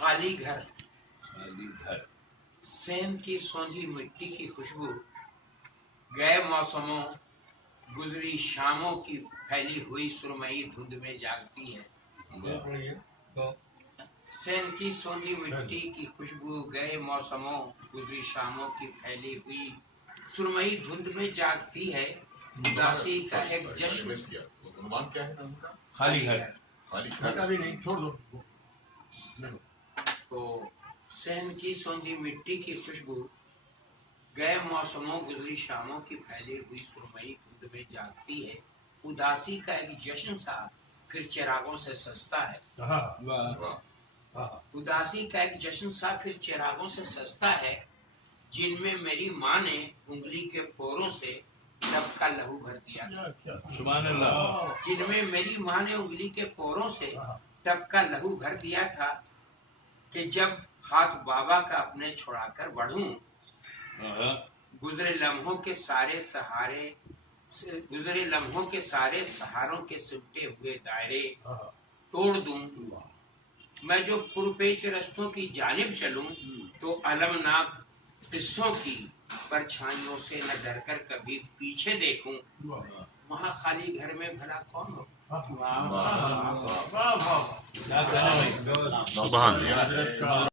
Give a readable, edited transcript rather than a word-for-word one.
खाली घर, खाली घर, सेम की सौंधी मिट्टी की खुशबू, गए मौसमों गुजरी शामों की फैली हुई सुरमई धुंध में जागती है। सेम की सौंधी मिट्टी की खुशबू, गए मौसमों गुजरी शामों की फैली हुई सुरमई धुंध में जागती है। उदासी का एक जश्न, अनुमान क्या है नाम का? खाली घर, खाली घर। अभी नहीं, छोड़ दो। तो सहन की सौंधी मिट्टी की खुशबू, गए मौसमों गुजरी शामों की फैली हुई सुरमई धुंध में जागती है। उदासी का एक जश्न सा फिर चिरागों से सजता है। उदासी का एक जश्न सा फिर चिरागों से सजता है, जिनमें मेरी माँ ने उंगली के पोरों से तब का लहू भर दिया था। सुभान अल्लाह। जिनमें मेरी माँ ने उंगली के पोरों से तब का लहू भर दिया था, कि जब हाथ बाबा का अपने छुड़ाकर बढ़ूं, गुजरे लम्हों के सारे सहारों के सिमटे हुए दायरे तोड़ दूं। मैं जो पुरपेच रस्तों की जानिब चलूं, तो अलमनाक किस्सों की परछाइयों से न डरकर कभी पीछे देखूं। वहाँ खाली घर में भला कौन हो? वाह वाह वाह वाह। सुभान अल्लाह।